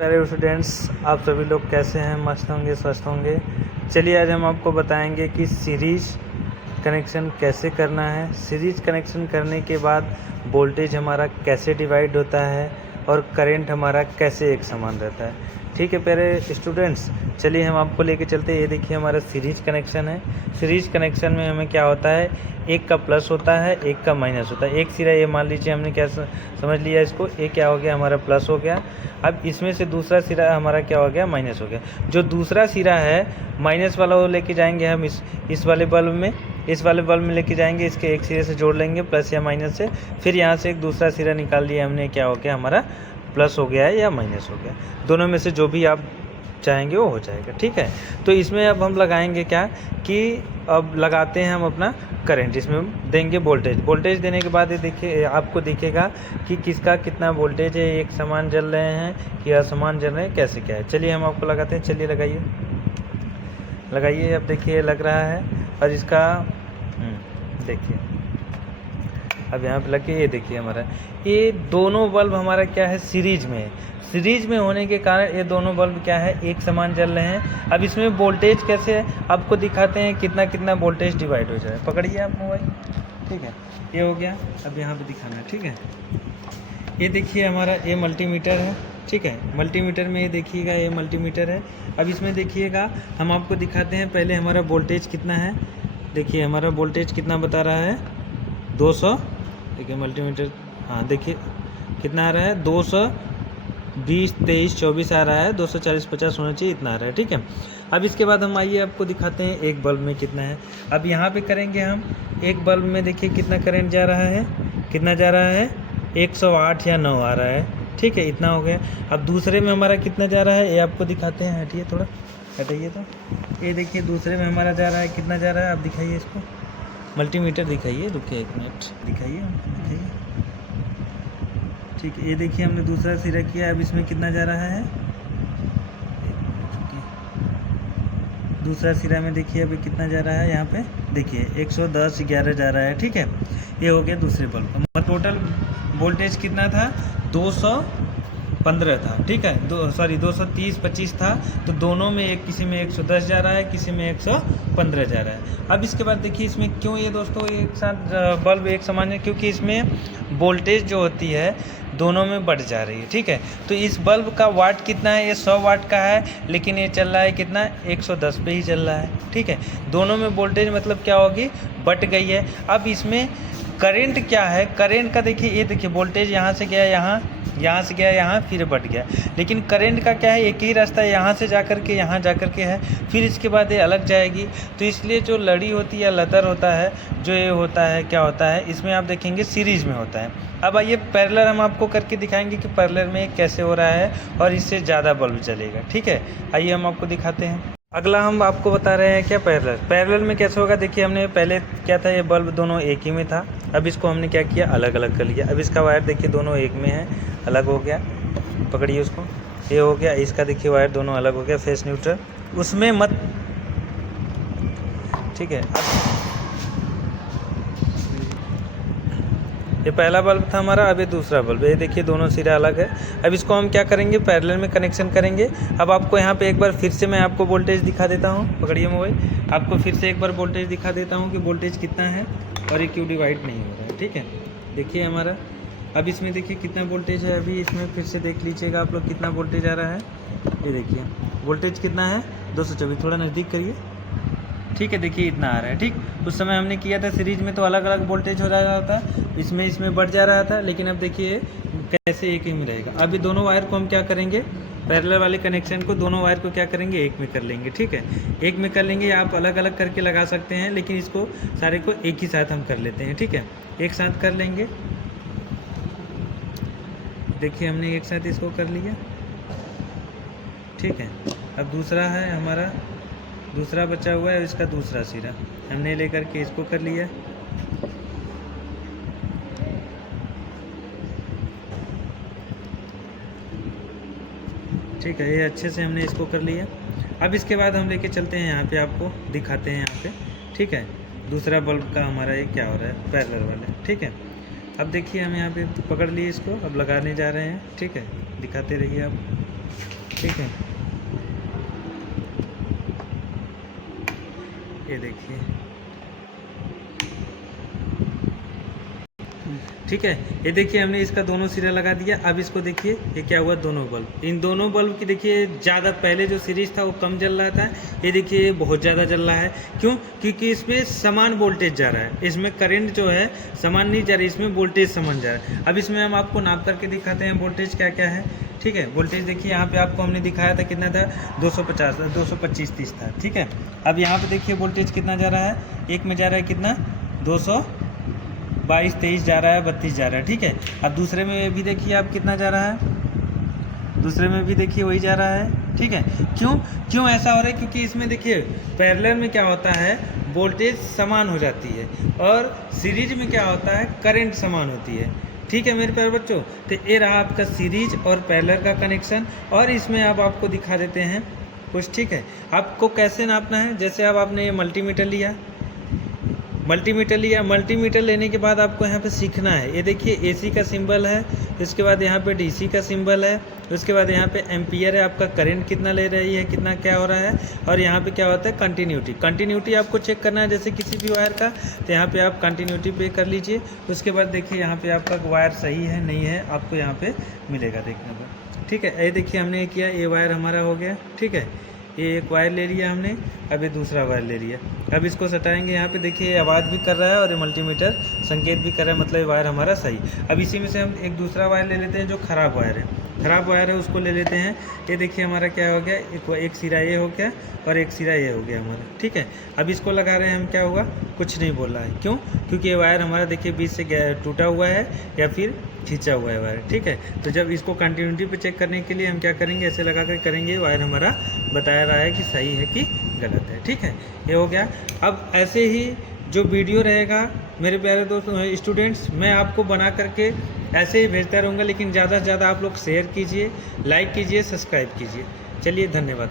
प्यारे स्टूडेंट्स, आप सभी लोग कैसे हैं? मस्त होंगे, स्वस्थ होंगे। चलिए आज हम आपको बताएंगे कि सीरीज कनेक्शन कैसे करना है। सीरीज कनेक्शन करने के बाद वोल्टेज हमारा कैसे डिवाइड होता है और करंट हमारा कैसे एक समान रहता है। ठीक है प्यारे स्टूडेंट्स, चलिए हम आपको लेके चलते हैं। ये देखिए हमारा सीरीज कनेक्शन है। सीरीज कनेक्शन में हमें क्या होता है, एक का प्लस होता है, एक का माइनस होता है। एक सिरा ये मान लीजिए हमने क्या समझ लिया इसको, एक क्या हो गया हमारा प्लस हो गया। अब इसमें से दूसरा सिरा हमारा क्या हो गया, माइनस हो गया। जो दूसरा सिरा है माइनस वाला वो लेके जाएंगे हम इस वाले बल्ब में, इस वाले बल्ब में लेके जाएंगे, इसके एक सिरे से जोड़ लेंगे प्लस या माइनस से। फिर यहाँ से एक दूसरा सिरा निकाल लिया हमने, क्या हो गया हमारा प्लस हो गया है या माइनस हो गया। दोनों में से जो भी आप चाहेंगे वो हो जाएगा। ठीक है, तो इसमें अब हम लगाएंगे क्या कि अब लगाते हैं हम अपना करंट, इसमें देंगे वोल्टेज। वोल्टेज देने के बाद ये देखिए आपको दिखेगा कि किसका कितना वोल्टेज है, एक समान जल रहे हैं कि असमान जल रहे हैं, कैसे क्या है। चलिए हम आपको लगाते हैं। चलिए लगाइए। अब देखिए लग रहा है और इसका देखिए अब यहाँ पे लग के ये देखिए हमारा ये दोनों बल्ब हमारा क्या है, सीरीज में है। सीरीज में होने के कारण ये दोनों बल्ब क्या है, एक समान जल रहे हैं। अब इसमें वोल्टेज कैसे है आपको दिखाते हैं, कितना कितना वोल्टेज डिवाइड हो जाए। पकड़िए आप मोबाइल, ठीक है, ये हो गया। अब यहाँ पे दिखाना है, ठीक है। ये देखिए हमारा ये मल्टीमीटर है, ठीक है। मल्टीमीटर में ये देखिएगा, ये मल्टीमीटर है। अब इसमें देखिएगा हम आपको दिखाते हैं पहले हमारा वोल्टेज कितना है। देखिए हमारा वोल्टेज कितना बता रहा है, 200। देखिए मल्टीमीटर, हाँ देखिए कितना आ रहा है, 220, 23, 24 आ रहा है। 240, 50 होना चाहिए, इतना आ रहा है, ठीक है। अब इसके बाद हम आइए आपको दिखाते हैं एक बल्ब में कितना है। अब यहाँ पे करेंगे हम एक बल्ब में, देखिए कितना करंट जा रहा है, कितना जा रहा है, 108 या 9 आ रहा है, ठीक है, इतना हो गया। अब दूसरे में हमारा कितना जा रहा है ये आपको दिखाते हैं। हटिए थोड़ा, हटाइए। तो ये देखिए दूसरे में हमारा जा रहा है, कितना जा रहा है आप दिखाइए इसको, मल्टीमीटर दिखाइए, रुकिए 1 मिनट, दिखाइए। ठीक है, ये देखिए हमने दूसरा सिरा किया। अब इसमें कितना जा रहा है, दूसरा सिरा में देखिए अभी कितना जा रहा है, यहाँ पे देखिए 110, 11 जा रहा है, ठीक है। ये हो गया दूसरे बल्ब का। टोटल वोल्टेज कितना था, 215 था, ठीक है। 230, 25 था। तो दोनों में एक, किसी में 110 जा रहा है, किसी में 115 जा रहा है। अब इसके बाद देखिए इसमें क्यों ये दोस्तों एक साथ बल्ब एक समान है, क्योंकि इसमें वोल्टेज जो होती है दोनों में बढ़ जा रही है, ठीक है। तो इस बल्ब का वाट कितना है, ये 100 वाट का है, लेकिन ये चल रहा है कितना, 110 पे ही चल रहा है, ठीक है। दोनों में वोल्टेज मतलब क्या होगी, बढ़ गई है। अब इसमें करंट क्या है, करंट का देखिए, ये देखिए वोल्टेज यहाँ से गया यहाँ, यहाँ से गया यहाँ, फिर बढ़ गया। लेकिन करंट का क्या है, एक ही रास्ता है, यहाँ से जाकर के यहाँ जाकर के है, फिर इसके बाद ये अलग जाएगी। तो इसलिए जो लड़ी होती है या लतर होता है, जो ये होता है, क्या होता है, इसमें आप देखेंगे सीरीज में होता है। अब आइए पैरेलल हम आपको करके दिखाएंगे कि पैरेलल में कैसे हो रहा है और इससे ज़्यादा बल्ब चलेगा, ठीक है। आइए हम आपको दिखाते हैं। अगला हम आपको बता रहे हैं क्या, पैरेलल में कैसे होगा। देखिए हमने पहले क्या था, ये बल्ब दोनों एक ही में था। अब इसको हमने क्या किया, अलग अलग कर लिया। अब इसका वायर देखिए दोनों एक में है, अलग हो गया, पकड़िए उसको, ये हो गया। इसका देखिए वायर दोनों अलग हो गया, फेस न्यूट्रल, उसमें मत, ठीक है। अब ये पहला बल्ब था हमारा, अब ये दूसरा बल्ब, ये देखिए दोनों सिरा अलग है। अब इसको हम क्या करेंगे, पैरेलल में कनेक्शन करेंगे। अब आपको यहाँ पे एक बार फिर से मैं आपको वोल्टेज दिखा देता हूँ, पकड़िए मोबाइल, आपको फिर से एक बार वोल्टेज दिखा देता हूँ कि वोल्टेज कितना है और ये क्यों डिवाइड नहीं हो रहा है, ठीक है। देखिए हमारा अब इसमें देखिए कितना वोल्टेज है, अभी इसमें फिर से देख लीजिएगा आप लोग कितना वोल्टेज आ रहा है। ये देखिए वोल्टेज कितना है, 224, थोड़ा नज़दीक करिए, ठीक है। देखिए इतना आ रहा है, ठीक। उस समय हमने किया था सीरीज में तो अलग अलग वोल्टेज हो रहा था, इसमें बढ़ जा रहा था, लेकिन अब देखिए कैसे एक ही में रहेगा। अभी दोनों वायर को हम क्या करेंगे, पैरेलल वाले कनेक्शन को, दोनों वायर को क्या करेंगे, एक में कर लेंगे, ठीक है। एक में कर लेंगे, आप अलग अलग करके लगा सकते हैं, लेकिन इसको सारे को एक ही साथ हम कर लेते हैं, ठीक है। एक साथ कर लेंगे, देखिए हमने एक साथ इसको कर लिया, ठीक है। अब दूसरा है हमारा, दूसरा बचा हुआ है, इसका दूसरा सिरा हमने लेकर के इसको कर लिया, ठीक है। ये अच्छे से हमने इसको कर लिया। अब इसके बाद हम लेके चलते हैं यहाँ पे, आपको दिखाते हैं यहाँ पे, ठीक है। दूसरा बल्ब का हमारा ये क्या हो रहा है, पैरेलल वाले, ठीक है। अब देखिए हम यहाँ पे पकड़ लिए इसको, अब लगाने जा रहे हैं, ठीक है, दिखाते रहिए आप। ठीक है, ये देखिए, ठीक है। ये देखिए हमने इसका दोनों सिरा लगा दिया। अब इसको देखिए ये क्या हुआ, दोनों बल्ब, इन दोनों बल्ब की देखिए ज़्यादा, पहले जो सीरीज था वो कम जल रहा था, ये देखिए बहुत ज़्यादा जल रहा है। क्यों? क्योंकि इसमें समान वोल्टेज जा रहा है, इसमें करंट जो है समान नहीं जा रही, इसमें वोल्टेज समान जा रहा है। अब इसमें हम आपको नाप करके दिखाते हैं वोल्टेज क्या क्या है। ठीक है, वोल्टेज देखिए यहाँ पे आपको हमने दिखाया था कितना था, 250 225-30 था। ठीक है, अब यहाँ पे देखिए वोल्टेज कितना जा रहा है, एक में जा रहा है कितना, 222-23 जा रहा है, 32 जा रहा है। ठीक है, अब दूसरे में भी देखिए आप कितना जा रहा है, दूसरे में भी देखिए वही जा रहा है। ठीक है, क्यों ऐसा हो रहा है, क्योंकि इसमें देखिए पैरेलल में क्या होता है, वोल्टेज समान हो जाती है, और सीरीज में क्या होता है, करंट समान होती है। ठीक है मेरे प्यारे बच्चों, तो ये रहा आपका सीरीज और पैरेलल का कनेक्शन, और इसमें अब आपको दिखा देते हैं कुछ। ठीक है, आपको कैसे नापना है, जैसे अब आपने ये मल्टीमीटर लिया, मल्टीमीटर लेने के बाद आपको यहाँ पे सीखना है। ये देखिए एसी का सिंबल है, इसके बाद यहाँ पे डीसी का सिंबल है, उसके बाद यहाँ पे एम्पियर है, आपका करंट कितना ले रही है, कितना क्या हो रहा है, और यहाँ पे क्या होता है, कंटिन्यूटी आपको चेक करना है जैसे किसी भी वायर का, तो यहाँ पे आप कंटिन्यूटी पे कर लीजिए। उसके बाद देखिए यहाँ पे आपका वायर सही है नहीं है, आपको यहाँ पे मिलेगा देखने पर। ठीक है, ये देखिए हमने किया, ये वायर हमारा हो गया। ठीक है, ये एक वायर ले लिया हमने, अब ये दूसरा वायर ले लिया। अब इसको सटाएंगे, यहाँ पे देखिए आवाज़ भी कर रहा है और ये मल्टीमीटर संकेत भी कर रहा है, मतलब ये वायर हमारा सही। अब इसी में से हम एक दूसरा वायर ले लेते हैं जो ख़राब वायर है, उसको ले लेते हैं। ये देखिए हमारा क्या हो गया, एक सिरा ये हो गया और एक सिरा ये हो गया हमारा। ठीक है, अब इसको लगा रहे हैं हम, क्या होगा, कुछ नहीं बोल रहा है। क्यों? क्योंकि ये वायर हमारा देखिए बीच से टूटा हुआ है या फिर खींचा हुआ है वायर। ठीक है, तो जब इसको कंटिन्यूटी पे चेक करने के लिए हम क्या करेंगे, ऐसे लगा कर करेंगे, वायर हमारा बता रहा है कि सही है कि गलत है। ठीक है, ये हो गया। अब ऐसे ही जो वीडियो रहेगा मेरे प्यारे दोस्तों स्टूडेंट्स, मैं आपको बना करके ऐसे ही भेजता रहूँगा, लेकिन ज़्यादा से ज़्यादा आप लोग शेयर कीजिए, लाइक कीजिए, सब्सक्राइब कीजिए। चलिए धन्यवाद।